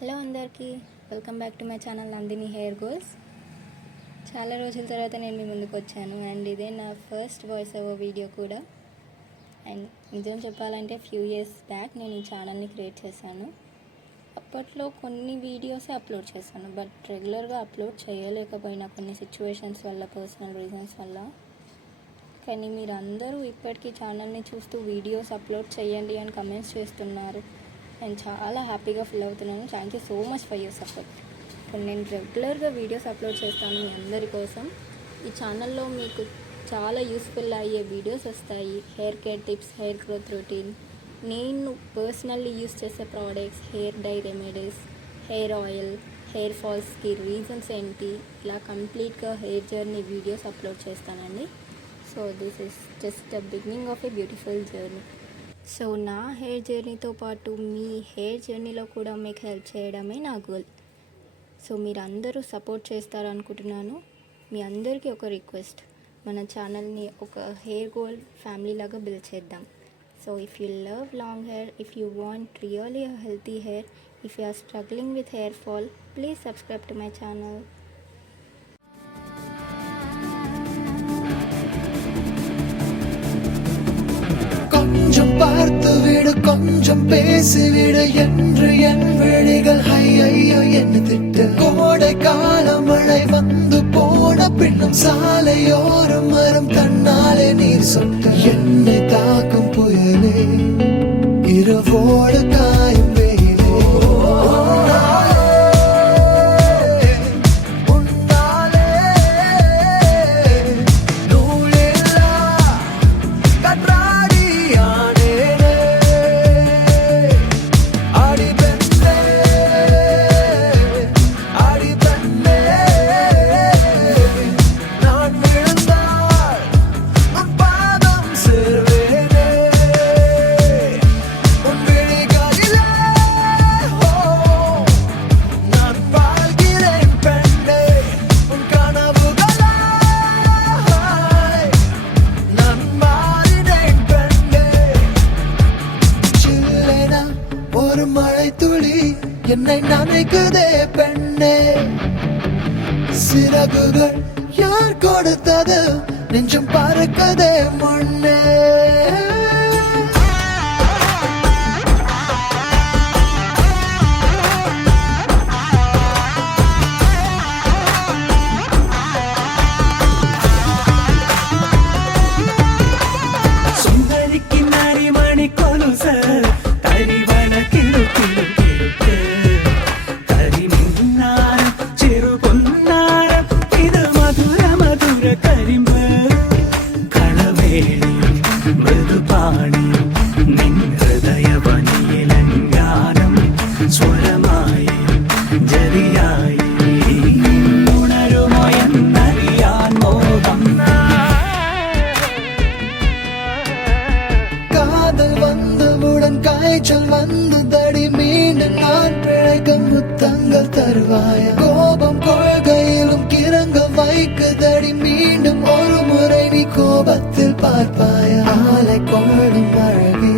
హలో అందరికీ welcome back to my channel Nandini hair goals. చాలా రోజుల తర్వాత నేను మీ ముందుకు వచ్చాను అండ్ ఇదే నా ఫస్ట్ వాయిస్ ఓవర్ వీడియో కూడా. అండ్ నిజం చెప్పాలంటే ఫ్యూ ఇయర్స్ బ్యాక్ నేను ఈ ఛానల్ని క్రియేట్ చేశాను. అప్పట్లో కొన్ని వీడియోసే అప్లోడ్ చేశాను, బట్ రెగ్యులర్గా అప్లోడ్ చేయలేకపోయినా కొన్ని సిచ్యువేషన్స్ వల్ల, పర్సనల్ రీజన్స్ వల్ల. కానీ మీరు అందరూ ఇప్పటికీ ఛానల్ని చూస్తూ వీడియోస్ అప్లోడ్ చేయండి అని కమెంట్స్ చేస్తున్నారు. నేను చాలా హ్యాపీగా ఫీల్ అవుతున్నాను. Thank you so much for your support. ఇప్పుడు నేను రెగ్యులర్గా వీడియోస్ అప్లోడ్ చేస్తాను మీ అందరి కోసం. ఈ ఛానల్లో మీకు చాలా యూస్ఫుల్ అయ్యే వీడియోస్ వస్తాయి. Hair care tips, hair growth routine, నేను పర్సనల్లీ యూస్ చేసే products, hair dye remedies, hair oil, hair ఫాల్స్కి రీజన్స్ ఏంటి, ఇలా కంప్లీట్గా హెయిర్ జర్నీ వీడియోస్ అప్లోడ్ చేస్తానండి. So this is just the beginning of a beautiful journey. So నా hair జర్నీతో పాటు మీ హెయిర్ జర్నీలో కూడా మీకు హెల్ప్ చేయడమే నా గోల్. సో మీరు అందరూ సపోర్ట్ చేస్తారు అనుకుంటున్నాను. మీ అందరికీ ఒక రిక్వెస్ట్, మన ఛానల్ని ఒక హెయిర్ గోల్ ఫ్యామిలీ లాగా బిల్డ్ చేద్దాం. So if you love long hair, if you want really healthy hair, if you are struggling with hair fall, please subscribe to my channel. கொஞ்சம் பார்த்து விடு, கொஞ்சம் பேசிவிடு என்று என் விழிகள் ஐயோ என்ன திட்டு. கோடை கால மழை வந்து போன பின்னும் சாலையோரம் மரம் தன்னாலே நீர் சொட்டு. என்னை தாக்கும் புயலே, இரவோடு காயும் வெயிலே, என்னை நினைக்குதே பெண்ணே. சிறகுகள் யார் கொடுத்தது, நெஞ்சம் பறக்குதே முன்னே. சுந்தரிக்கு நரிமணி கொலுச கரிவன கிளு கிளு காய்ச்சல் வந்து தடி, மீண்டும் நான் பிழைக்க முத்தங்கள் தருவாய. கோபம் கொள்கையிலும் கிறங்க வைக்குதடி, மீண்டும் ஒரு முறை நீ கோபத்தில் பார்ப்பாய. ஆலை கொள்ளும் அழகே